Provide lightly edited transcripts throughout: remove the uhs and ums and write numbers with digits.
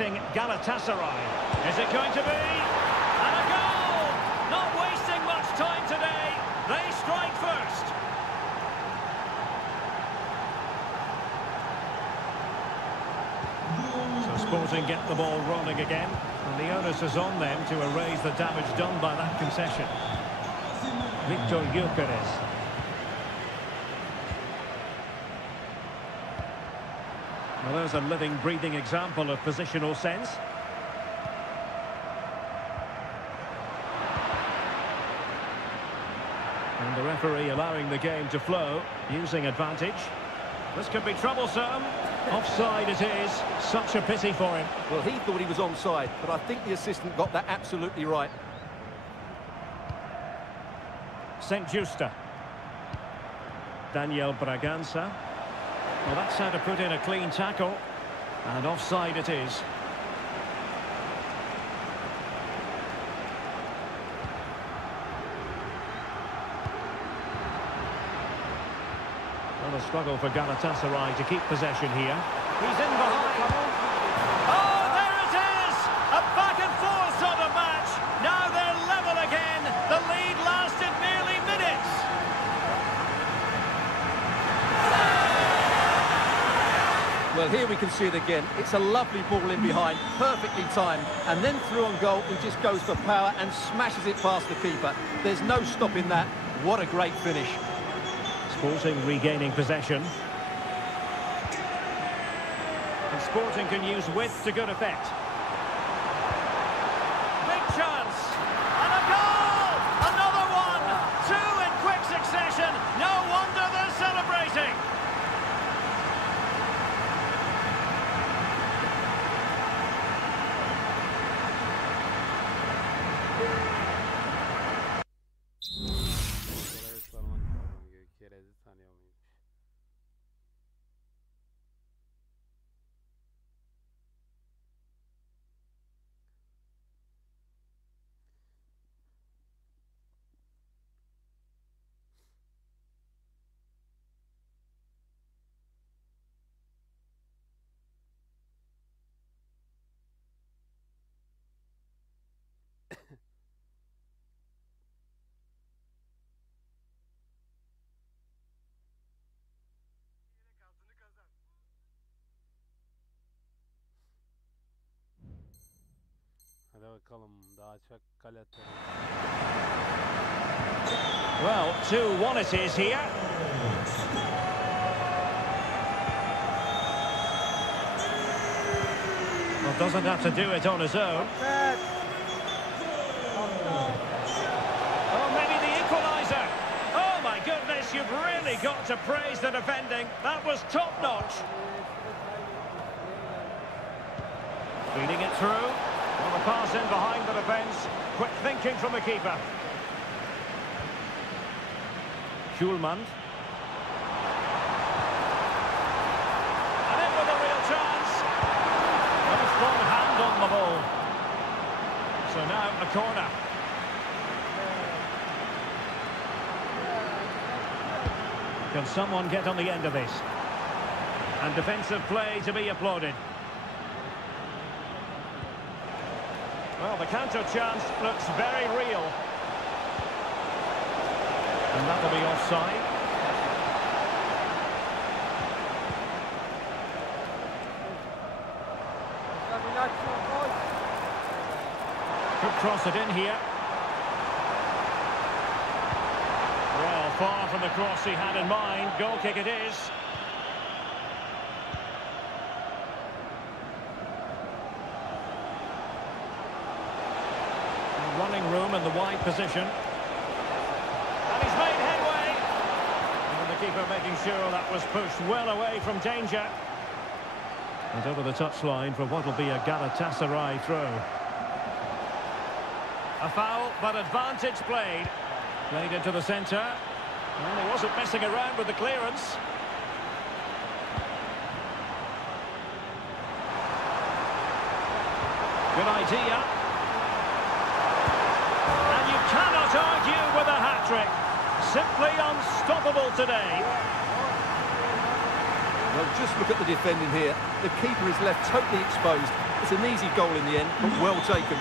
representing Galatasaray. Is it going to be? And a goal! Not wasting much time today. They strike first. So Sporting get the ball rolling again. And the onus is on them to erase the damage done by that concession. Victor Gyökeres. Well, there's a living, breathing example of positional sense. And the referee allowing the game to flow, using advantage. This could be troublesome. Offside it is. Such a pity for him. Well, he thought he was onside, but I think the assistant got that absolutely right. St. Justa. Daniel Bragança. Well, that's how to put in a clean tackle. And offside it is. Well, a struggle for Galatasaray to keep possession here. He's in behind. Oh, there it is! A back and forth sort of match. Now they're level again. The lead lasted merely minutes. Well, here we can see it again. It's a lovely ball in behind, perfectly timed. And then through on goal, he just goes for power and smashes it past the keeper. There's no stopping that. What a great finish. Sporting regaining possession. And Sporting can use width to good effect. Big chance. And a goal! Another one! Two in quick succession. No wonder they're celebrating. Well, 2-1 it is here. Well, doesn't have to do it on his own. Oh, maybe the equaliser. Oh, my goodness, you've really got to praise the defending. That was top-notch. Feeding it through. Well, the pass in behind the defence. Quick thinking from the keeper. Schulman. And in with a real chance. Well, a strong hand on the ball. So now a corner. Can someone get on the end of this? And defensive play to be applauded. Well, the counter chance looks very real. And that'll be offside. Could cross it in here. Well, far from the cross he had in mind. Goal kick it is. Running room in the wide position. And he's made headway. And the keeper making sure that was pushed well away from danger. And over the touchline for what will be a Galatasaray throw. A foul, but advantage played. Played into the centre. And he wasn't messing around with the clearance. Good idea. Cannot argue with a hat-trick. Simply unstoppable today. Well, just look at the defending here. The keeper is left totally exposed. It's an easy goal in the end, but well taken.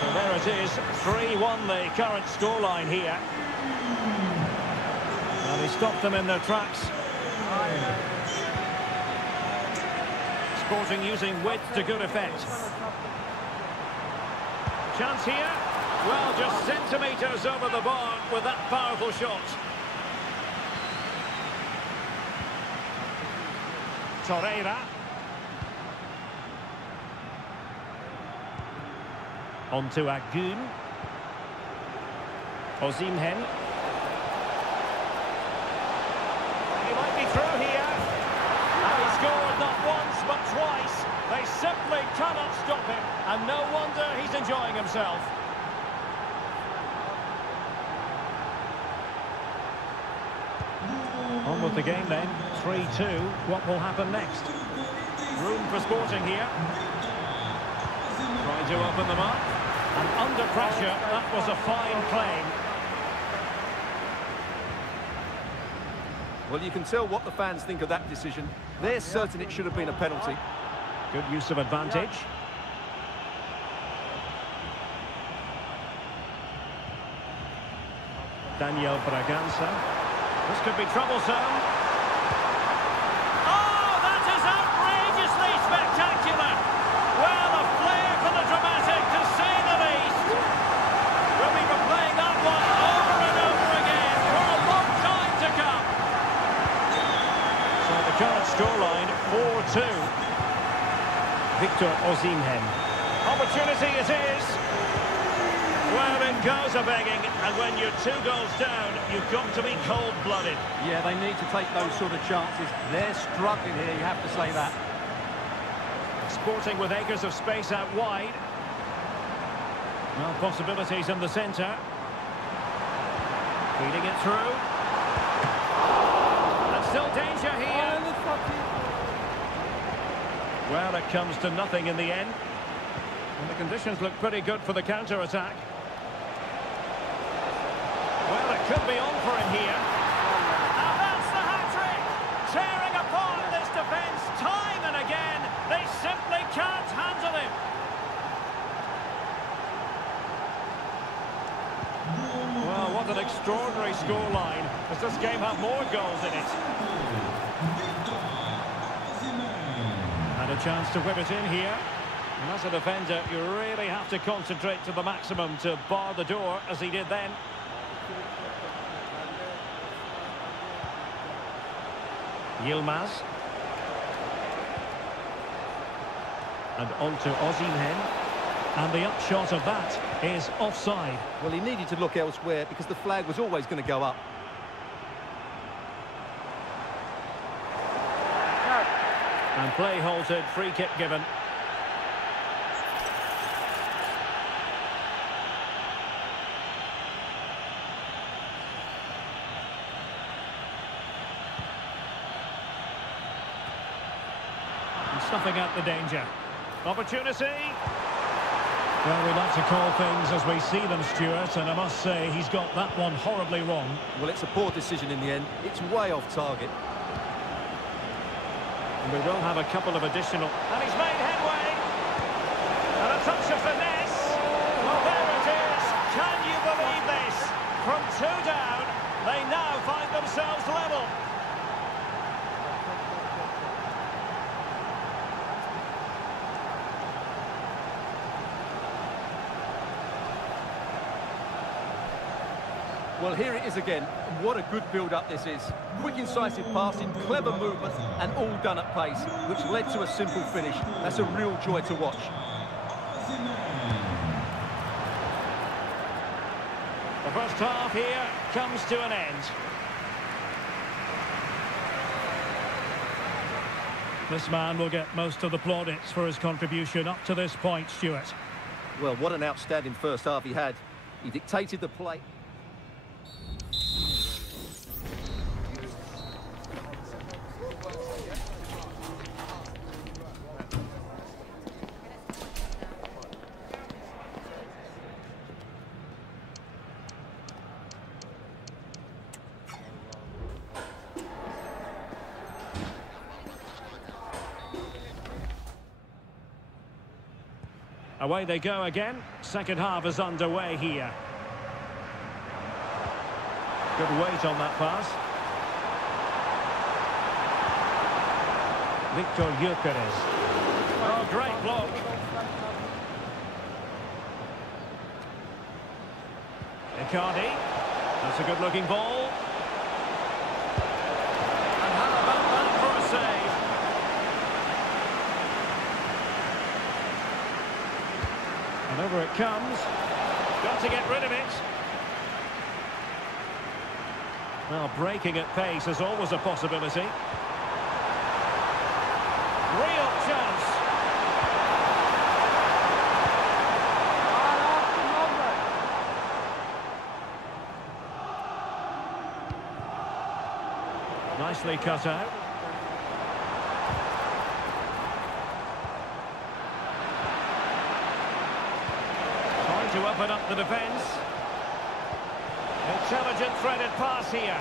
So there it is, 3-1 the current scoreline here. And he stopped them in their tracks. Sporting using width to good effect. Chance here. Well, just centimetres over the bar with that powerful shot. Torreira. On to Agun. Osimhen. He might be through here. And he scored not once but twice. They simply cannot stop him. And no wonder he's enjoying himself. On with the game then. 3-2. What will happen next? Room for Sporting here. Trying to open them up. And under pressure, that was a fine claim. Well, you can tell what the fans think of that decision. They're certain it should have been a penalty. Good use of advantage. Daniel Braganza. This could be troublesome. Oh, that is outrageously spectacular. Well, a flair for the dramatic, to say the least. We'll be replaying that one over and over again for a long time to come. So the current scoreline, 4-2. Victor Osimhen. Opportunity it is. Well, it goes a-begging, and when you're 2 goals down, you've got to be cold-blooded. Yeah, they need to take those sort of chances. They're struggling here, you have to say that. Sporting with acres of space out wide. Well, possibilities in the centre. Feeding it through. And still danger here. Well, it comes to nothing in the end. And the conditions look pretty good for the counter-attack. Well, it could be on for him here. And that's the hat-trick! Tearing apart this defence time and again. They simply can't handle him. Well, what an extraordinary scoreline. Does this game have more goals in it? And a chance to whip it in here. And as a defender, you really have to concentrate to the maximum to bar the door, as he did then. Yilmaz. And on to Osimhen. And the upshot of that is offside. Well, he needed to look elsewhere because the flag was always going to go up. And play halted, free kick given. Snuffing out the danger. Opportunity. Well, we like to call things as we see them, Stuart, and I must say he's got that one horribly wrong. Well, it's a poor decision in the end. It's way off target. And we will have a couple of additional... And he's made headway. And a touch of finesse. Well, there it is. Can you believe this? From 2 down, they now find themselves level. Well, here it is again. What a good build-up this is. Quick, incisive passing, clever movement, and all done at pace, which led to a simple finish. That's a real joy to watch. The first half here comes to an end. This man will get most of the plaudits for his contribution up to this point, Stuart. Well, what an outstanding first half he had. He dictated the play. Away they go again. Second half is underway here. Good weight on that pass. Victor Gyökeres. Oh, great block. Icardi. That's a good-looking ball. And how about that for a save? And over it comes. Got to get rid of it. Well, breaking at pace is always a possibility. Real chance. Nicely cut out. Trying to open up the defence. Intelligent threaded pass here.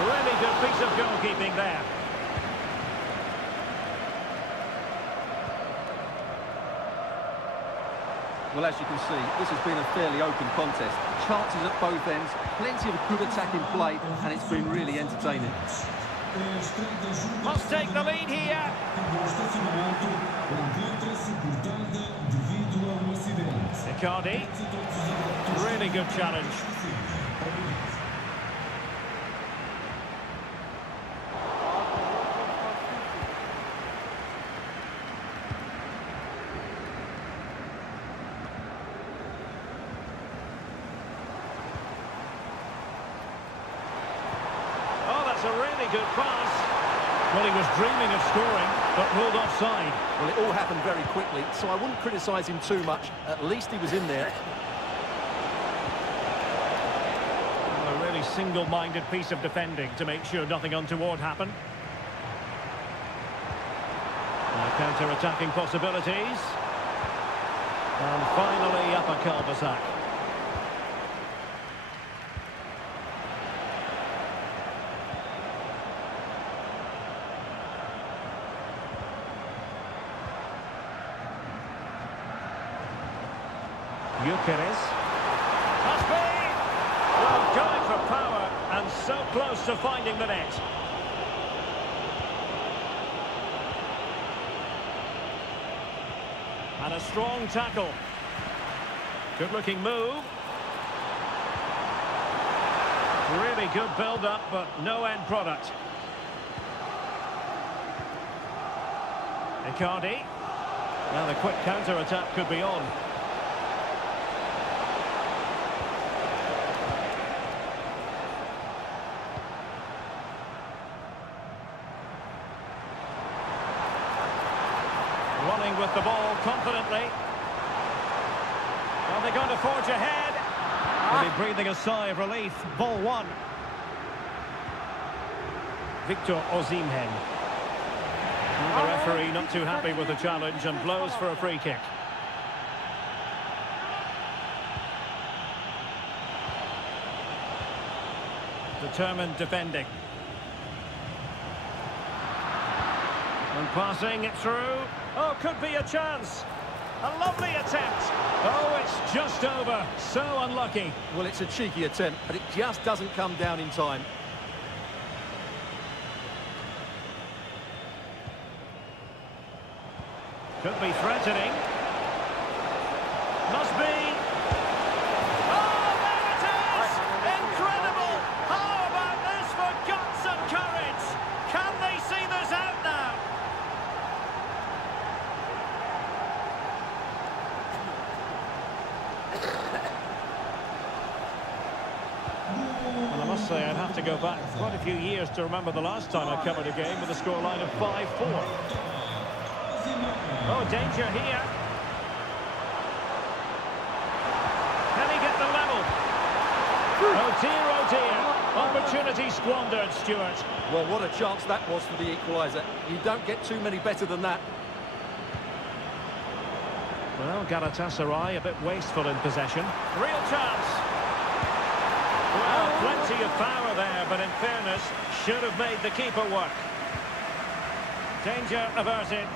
Really good piece of goalkeeping there. Well, as you can see, this has been a fairly open contest. Chances at both ends, plenty of good attacking play, and it's been really entertaining. Must take the lead here. Icardi. Really good challenge. A really good pass. Well, he was dreaming of scoring, but ruled offside. Well, it all happened very quickly, so I wouldn't criticise him too much. At least he was in there. Well, a really single-minded piece of defending to make sure nothing untoward happened. Counter-attacking possibilities. And finally, up a cul-de-sac. Gyökeres. Must be! Well, going for power and so close to finding the net. And a strong tackle. Good-looking move. Really good build-up, but no end product. Icardi. Now the quick counter-attack could be on. Running with the ball confidently. Are they going to forge ahead? Will be breathing a sigh of relief. Ball one. Victor Osimhen. The referee not too happy with the challenge and blows for a free kick. Determined defending. And passing it through. Oh, could be a chance. A lovely attempt. Oh, it's just over. So unlucky. Well, it's a cheeky attempt, but it just doesn't come down in time. Could be threatening. Must be. Oh, there it is! Incredible! How about this for guts and courage? Can they see this out now? Well, I must say I'd have to go back quite a few years to remember the last time I covered a game with a scoreline of 5-4. Oh, danger here. Can he get the level? Oh dear. Opportunity squandered, Stuart. Well, what a chance that was for the equaliser. You don't get too many better than that. Well, Galatasaray a bit wasteful in possession. Real chance. Well, plenty of power there, but in fairness, should have made the keeper work. Danger averted.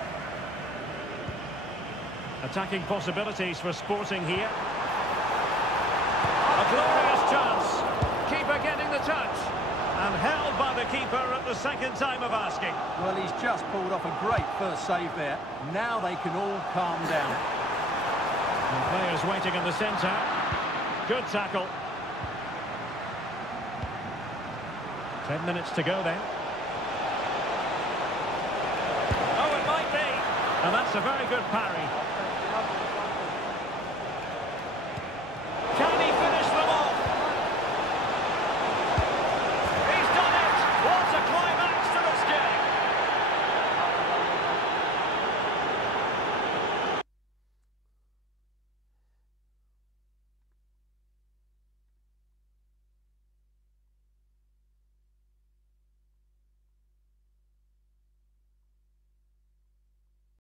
Attacking possibilities for Sporting here. A glorious chance. Keeper getting the touch. And held by the keeper at the second time of asking. Well, he's just pulled off a great first save there. Now they can all calm down. And players waiting in the centre. Good tackle. 10 minutes to go then. Oh, it might be. And that's a very good parry.